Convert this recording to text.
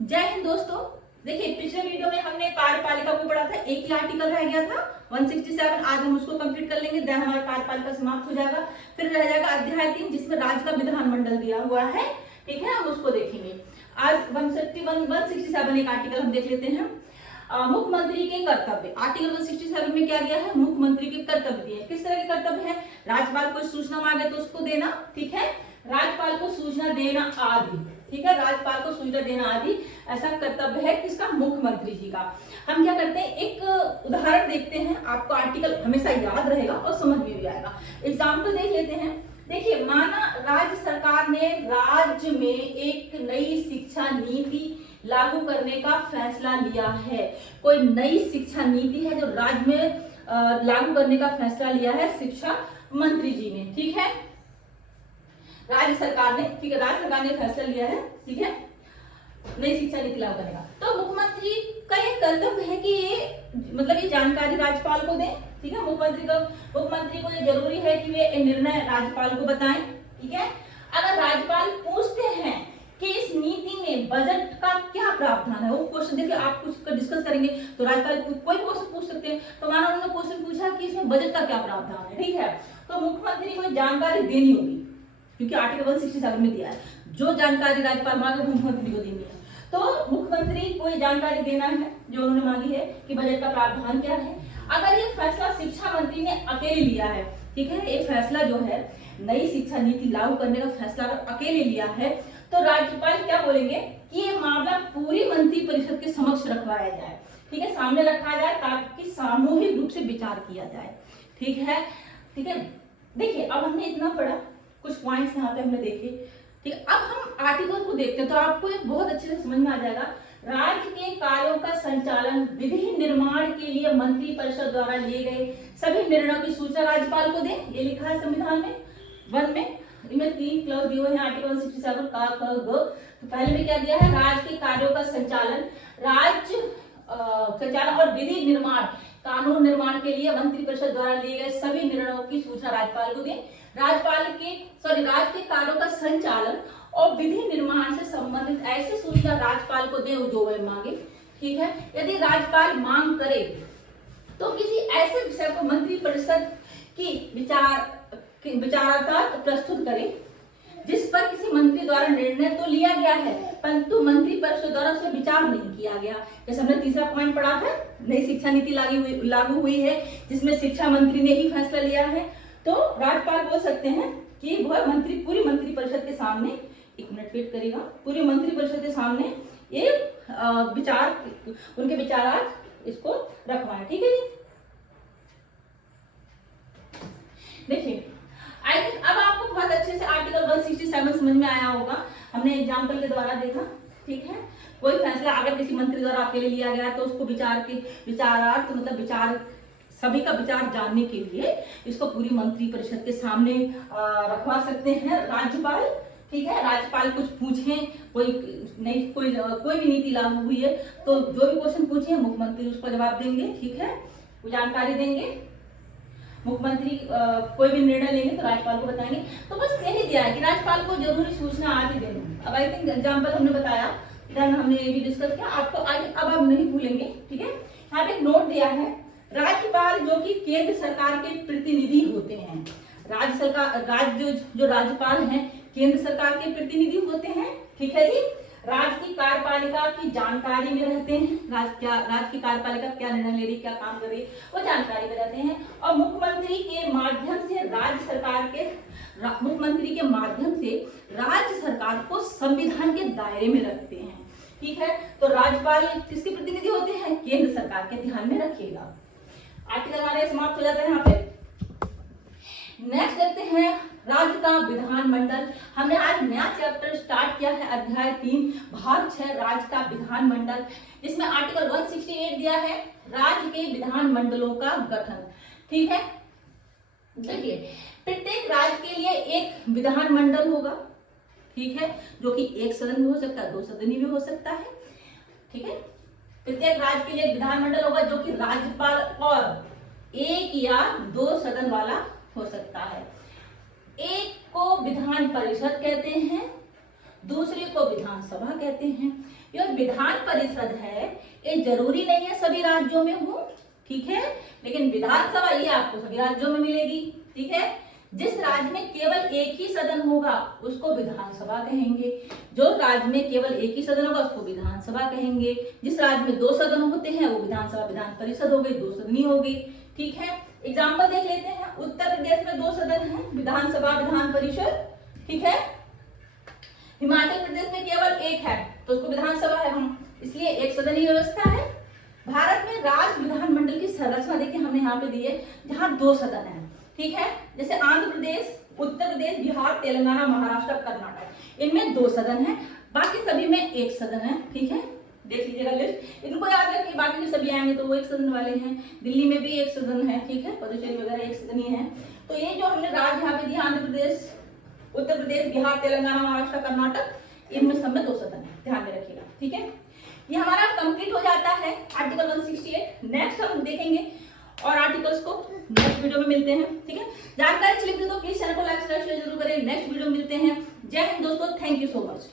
जय हिंद दोस्तों। देखिए, पिछले वीडियो में हमने कार्यपालिका को पढ़ा था, एक ही आर्टिकल रह गया था 167। आज हम उसको कंप्लीट कर लेंगे, देन हमारा कार्यपालिका समाप्त हो जाएगा। फिर रह जाएगा अध्याय 3 जिसमें राज्य का विधानमंडल दिया हुआ है। ठीक है, हम उसको देखेंगे। आज 167 एक आर्टिकल हम देख लेते हैं। मुख्यमंत्री के कर्तव्य। आर्टिकल 167 में क्या दिया है? मुख्यमंत्री के कर्तव्य दिए। किस तरह के कर्तव्य है? राज्यपाल को सूचना मांगे तो उसको देना, ठीक है, राज्यपाल को सूचना देना आदि, ठीक है, राज्यपाल को सूचना देना आदि ऐसा कर्तव्य है किसका? मुख्यमंत्री जी का। हम क्या करते हैं, एक उदाहरण देखते हैं, आपको आर्टिकल हमेशा याद रहेगा और समझ भी आएगा। एग्जाम्पल देख लेते हैं। देखिए, माना राज्य सरकार ने राज्य में एक नई शिक्षा नीति लागू करने का फैसला लिया है। कोई नई शिक्षा नीति है जो राज्य में लागू करने का फैसला लिया है शिक्षा मंत्री जी ने, ठीक है, राज्य सरकार ने, ठीक है, राज्य सरकार ने फैसला लिया है, ठीक है, नई शिक्षा नीति लागू करने का। तो मुख्यमंत्री का ये कर्तव्य है कि ये जानकारी राज्यपाल को दें, ठीक है। मुख्यमंत्री को ये जरूरी है कि वे निर्णय राज्यपाल को बताएं, ठीक है। अगर राज्यपाल पूछते हैं कि इस नीति में बजट का क्या प्रावधान है, वो क्वेश्चन देखिए, आप कुछ डिस्कस करेंगे तो राज्यपाल कोई क्वेश्चन पूछ सकते हैं। तो मानो उन्होंने क्वेश्चन पूछा कि इसमें बजट का क्या प्रावधान है, ठीक है, तो मुख्यमंत्री को जानकारी देनी होगी, क्योंकि आर्टिकल 167 में दिया है जो जानकारी राज्यपाल मांगे वो मुख्यमंत्री को देनी है। तो मुख्यमंत्री को ये जानकारी देना है जो उन्होंने मांगी है कि बजट का प्रावधान क्या है। अगर ये फैसला शिक्षा मंत्री ने अकेले लिया है, ठीक है, ये फैसला जो है नई शिक्षा नीति लागू करने का फैसला अगर अकेले लिया है तो राज्यपाल क्या बोलेंगे कि ये मामला पूरी मंत्री परिषद के समक्ष रखवाया जाए, ठीक है, सामने रखा जाए ताकि सामूहिक रूप से विचार किया जाए, ठीक है, ठीक है। देखिए, अब हमने इतना पढ़ा, कुछ पॉइंट्स यहाँ पे हमने देखे, ठीक है। अब हम आर्टिकल को देखते हैं तो आपको ये बहुत अच्छे से समझ में आ जाएगा। राज्य के कार्यों का संचालन विधि निर्माण के लिए मंत्री परिषद द्वारा लिए गए सभी निर्णयों की सूचना राज्यपाल को दें, ये लिखा है संविधान में 1 में। इनमें 3 क्लॉज दिए हुए हैं आर्टिकल 167 का क ग। तो पहले में क्या दिया है? राज्य के कार्यों का संचालन, राज्य संचालन और विधि निर्माण, कानून निर्माण के लिए मंत्री परिषद द्वारा लिए गए सभी निर्णयों की सूचना राज्यपाल को दें। राज्य के कार्यों का संचालन और विधि निर्माण से संबंधित ऐसे सूचना राज्यपाल को दें जो वह मांगे, ठीक है। यदि राज्यपाल मांग करे तो किसी ऐसे विषय को मंत्री परिषद की विचारार्थ प्रस्तुत करे जिस पर किसी मंत्री द्वारा निर्णय तो लिया गया है परंतु मंत्री परिषद द्वारा उस पर विचार नहीं किया गया। जैसे हमने तीसरा पॉइंट पढ़ा था, नई शिक्षा नीति लागू हुई है जिसमें शिक्षा मंत्री ने ही फैसला लिया है, तो राज्यपाल बोल सकते हैं कि वह पूरी मंत्री परिषद के सामने, एक मिनट वेट करेगा, पूरी मंत्री परिषद के सामने ये उनके विचारार्थ इसको रखवाएं, ठीक है जी। देखिए, आई थिंक अब आपको बहुत अच्छे से आर्टिकल 167 समझ में आया होगा, हमने एग्जाम्पल के द्वारा देखा, ठीक है। कोई फैसला अगर किसी मंत्री द्वारा अकेले लिया गया तो उसको विचारार्थ विचार, सभी का विचार जानने के लिए इसको पूरी मंत्री परिषद के सामने रखवा सकते हैं राज्यपाल, ठीक है। राज्यपाल कुछ पूछे, कोई भी नीति लागू हुई है तो जो भी क्वेश्चन पूछे मुख्यमंत्री उसका जवाब देंगे, ठीक है, वो जानकारी देंगे। मुख्यमंत्री कोई भी निर्णय लेंगे तो राज्यपाल को बताएंगे। तो बस यही दिया है कि राज्यपाल को जरूरी सूचना आदि देनी। अब आई थिंक एग्जाम्पल हमने बताया, देन हमने ये भी डिस्कस किया, आपको अब आप नहीं भूलेंगे, ठीक है। यहाँ पे एक नोट दिया है, राज्यपाल जो कि केंद्र सरकार के प्रतिनिधि होते हैं, जो राज्यपाल हैं केंद्र सरकार के प्रतिनिधि होते हैं, ठीक है जी। राज्य की कार्यपालिका की जानकारी में रहते हैं, राज्य की कार्यपालिका क्या निर्णय ले रही, क्या काम कर रही है, वो जानकारी में रहते हैं। और मुख्यमंत्री के माध्यम से राज्य सरकार को संविधान के दायरे में रखते हैं, ठीक है। तो राज्यपाल किसके प्रतिनिधि होते हैं? केंद्र सरकार के, ध्यान में रखिएगा। आर्टिकल हमारे समाप्त हो जाता है यहाँ पे। नेक्स्ट देखते हैं राज्य का विधानमंडल। हमने आज नया चैप्टर स्टार्ट किया है, अध्याय 3 भाग 6 राज्य का विधानमंडल, जिसमें आर्टिकल 168 दिया है राज्य के विधानमंडलों का गठन, ठीक है। देखिए, प्रत्येक राज्य के लिए एक विधानमंडल होगा, ठीक है, जो कि 1 सदन भी हो सकता है, 2 सदनी भी हो सकता है, ठीक है। प्रत्येक राज्य के लिए विधानमंडल होगा जो कि राज्यपाल और 1 या 2 सदन वाला हो सकता है। एक को विधान परिषद कहते हैं, दूसरे को विधानसभा कहते हैं। यह विधान परिषद है, ये जरूरी नहीं है सभी राज्यों में हो, ठीक है, लेकिन विधानसभा ये आपको सभी राज्यों में मिलेगी, ठीक है। जिस राज्य में केवल एक ही सदन होगा उसको विधानसभा कहेंगे, जो राज्य में केवल एक ही सदन होगा उसको विधानसभा कहेंगे। जिस राज्य में 2 सदन होते हैं वो विधानसभा विधान परिषद हो गई, 2 सदनी हो गई, ठीक है। एग्जाम्पल देख लेते हैं। उत्तर प्रदेश में 2 सदन है, विधानसभा विधान परिषद, ठीक है। हिमाचल प्रदेश में केवल 1 है तो उसको विधानसभा है हम, इसलिए एक सदनीय व्यवस्था है। भारत में राज्य विधानमंडल की संरचना देखिए हमने यहाँ पे दी है, जहाँ 2 सदन है, ठीक है। जैसे आंध्र प्रदेश, उत्तर प्रदेश, बिहार, तेलंगाना, महाराष्ट्र, कर्नाटक, इनमें 2 सदन है, बाकी सभी में 1 सदन है, ठीक है। देख लीजिएगा लिस्ट, इनको याद रखिए, बाकी जो सभी आएंगे तो वो 1 सदन वाले हैं। दिल्ली में भी 1 सदन है, ठीक है, पुडुचेरी वगैरह 1 सदन ही है। तो ये जो हमने राज्य यहाँ पे दिया, आंध्र प्रदेश, उत्तर प्रदेश, बिहार, तेलंगाना, महाराष्ट्र, कर्नाटक, इनमें सब में 2 सदन है, ध्यान में रखिएगा, ठीक है। ये हमारा कंप्लीट हो जाता है आर्टिकल 168। नेक्स्ट हम देखेंगे और आर्टिकल्स को नेक्स्ट वीडियो में मिलते हैं, ठीक है। जानकारी अच्छी लगी तो प्लीज चैनल को लाइक शेयर जरूर करें। नेक्स्ट वीडियो में मिलते हैं। जय हिंद दोस्तों, थैंक यू सो मच।